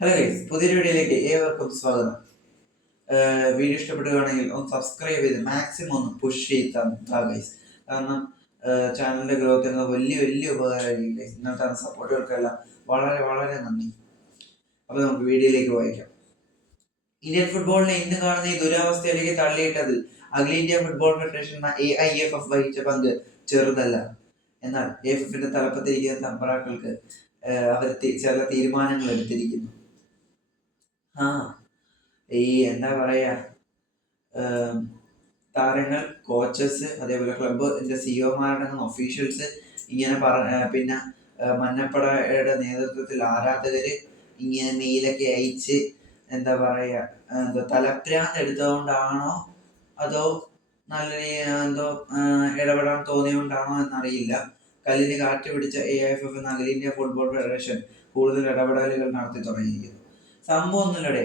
Hello guys, പുതിയൊരു വീഡിയോയിലേക്ക് ഏവർക്കും സ്വാഗതം. വീഡിയോ ഇഷ്ടപ്പെടുകയാണെങ്കിൽ ഒന്ന് സബ്സ്ക്രൈബ് ചെയ്ത് മാക്സിമം ഒന്ന് പുഷ് ചെയ്ത് ഗൈസ്. കാരണം ചാനലിന്റെ ഗ്രോത്തിന് വലിയ വലിയ ഉപകാരമായിരിക്കും ഗൈസ്. ഇന്നത്തെ സപ്പോർട്ടുകൾക്കെല്ലാം വളരെ വളരെ നന്ദി. അപ്പോൾ നമുക്ക് വീഡിയോയിലേക്ക് വായിക്കാം. ഇന്ത്യൻ ഫുട്ബോളിനെ ഇന്ന് കാണുന്ന ഈ ദുരവസ്ഥയിലേക്ക് തള്ളിയിട്ടതിൽ അഖിലേന്ത്യാ ഫുട്ബോൾ ഫെഡറേഷൻ AIFF വഹിച്ച പങ്ക് ചെറുതല്ല. എന്നാൽ AIFFന്റെ തലപ്പത്തിരിക്കുന്ന തമ്പ്രാക്കൾക്ക് അവർ ചില തീരുമാനങ്ങൾ എടുത്തിരിക്കുന്നു. ഈ എന്താ പറയാ, താരങ്ങൾ, കോച്ചസ്, അതേപോലെ ക്ലബിന്റെ സിഇഒമാരടങ്ങുന്ന ഒഫീഷ്യൽസ് ഇങ്ങനെ പിന്നെ മഞ്ഞപ്പടയുടെ നേതൃത്വത്തിൽ ആരാധകര് ഇങ്ങനെ മെയിലൊക്കെ അയച്ച് എന്താ പറയാ, തലപ്രാന്ത് എടുത്തുകൊണ്ടാണോ അതോ നല്ല എന്തോ ഇടപെടാൻ തോന്നിയോണ്ടാണോ എന്നറിയില്ല, കല്ലിന് കാറ്റ് പിടിച്ച AIFF എന്ന അഖിലേന്ത്യാ ഫുട്ബോൾ ഫെഡറേഷൻ കൂടുതൽ ഇടപെടലുകൾ നടത്തി തുടങ്ങിയിരിക്കുന്നു. സംഭവം ഒന്നുമില്ലടെ,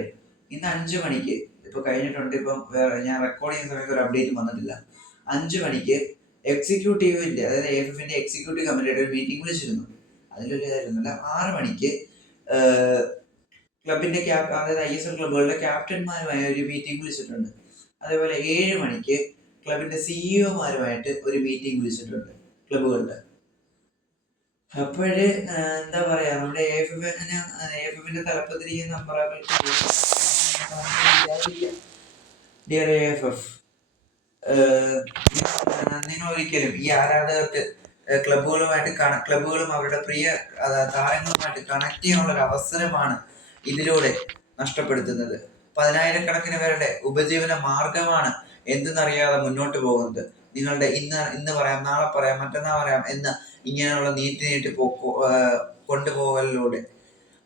ഇന്ന് 5 മണിക്ക് ഇപ്പൊ കഴിഞ്ഞിട്ടുണ്ട്. ഇപ്പം ഞാൻ റെക്കോർഡ് ചെയ്യുന്ന സമയത്ത് ഒരു അപ്ഡേറ്റ് വന്നിട്ടില്ല. 5 മണിക്ക് എക്സിക്യൂട്ടീവിന്റെ, അതായത് AIFFന്റെ എക്സിക്യൂട്ടീവ് കമ്മിറ്റിയുടെ ഒരു മീറ്റിംഗ് വിളിച്ചിരുന്നു. അതിലൊരു കാര്യമൊന്നുമില്ല. 6 മണിക്ക് ക്ലബിന്റെ അതായത് ISL ക്ലബുകളുടെ ക്യാപ്റ്റന്മാരുമായി ഒരു മീറ്റിംഗ് വിളിച്ചിട്ടുണ്ട്. അതേപോലെ 7 മണിക്ക് ക്ലബിന്റെ സിഇഒമാരുമായിട്ട് ഒരു മീറ്റിംഗ് വിളിച്ചിട്ടുണ്ട് ക്ലബുകളുടെ. അപ്പോഴ് എന്താ പറയാ, നമ്മുടെ AIFFന്റെ തലപ്പത്തിരിക്കുന്ന നമ്പറാക്കൾക്ക് ഡിയർ AIFF, നിങ്ങൾ ഒരിക്കലും ഈ ആരാധകർക്ക് ക്ലബുകളും അവരുടെ പ്രിയ താരങ്ങളുമായിട്ട് കണക്ട് ചെയ്യാനുള്ള ഒരു അവസരമാണ് ഇതിലൂടെ നഷ്ടപ്പെടുത്തുന്നത്. 10,000-കണക്കിന് പേരുടെ ഉപജീവന മാർഗമാണ് എന്തെന്നറിയാതെ മുന്നോട്ട് പോകുന്നത്. നിങ്ങളുടെ ഇന്ന് പറയാം, നാളെ പറയാം, മറ്റന്നാൾ പറയാം എന്ന ഇങ്ങനെയുള്ള നീട്ടി കൊണ്ടുപോകലിലൂടെ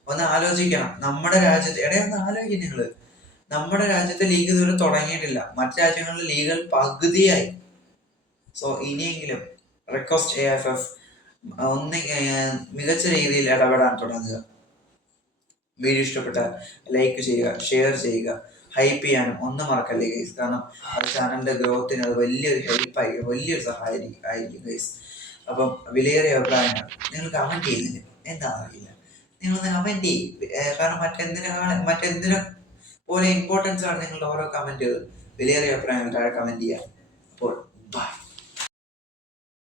ഒന്ന് ആലോചിക്കണം. നമ്മുടെ രാജ്യത്ത് ഒന്ന് ആലോചിക്കും നിങ്ങള്, നമ്മുടെ രാജ്യത്തെ ലീഗ് ഇതുവരെ തുടങ്ങിയിട്ടില്ല. മറ്റു രാജ്യങ്ങളിലെ ലീഗുകൾ പകുതിയായി. സോ ഇനിയെങ്കിലും റിക്വസ്റ്റ് AIFF ഒന്ന് മികച്ച രീതിയിൽ ഇടപെടാൻ തുടങ്ങുക. വീഡിയോ ഇഷ്ടപ്പെട്ടാൽ ലൈക്ക് ചെയ്യുക, ഷെയർ ചെയ്യുക, ഹൈപ്പ് ചെയ്യാനും ഒന്നും മറക്കല്ലേ ഗൈസ്. കാരണം അത് ചാനലിന്റെ ഗ്രോത്തിന് അത് വലിയൊരു ഹെൽപ്പായിരിക്കും, വലിയൊരു സഹായം ആയിരിക്കും ഗൈസ്. അപ്പം വിലയേറിയ അഭിപ്രായങ്ങൾ നിങ്ങൾ കമന്റ് ചെയ്യുന്നില്ല, എന്താണെന്നറിയില്ല. നിങ്ങളൊന്ന് കമന്റ് ചെയ്യും. കാരണം മറ്റെന്തിനെ പോലെ ഇമ്പോർട്ടൻസ് ആണ് നിങ്ങളുടെ ഓരോ കമന്റുകൾ. വിലയേറിയ അഭിപ്രായങ്ങൾ താഴെ കമന്റ് ചെയ്യാം. അപ്പോൾ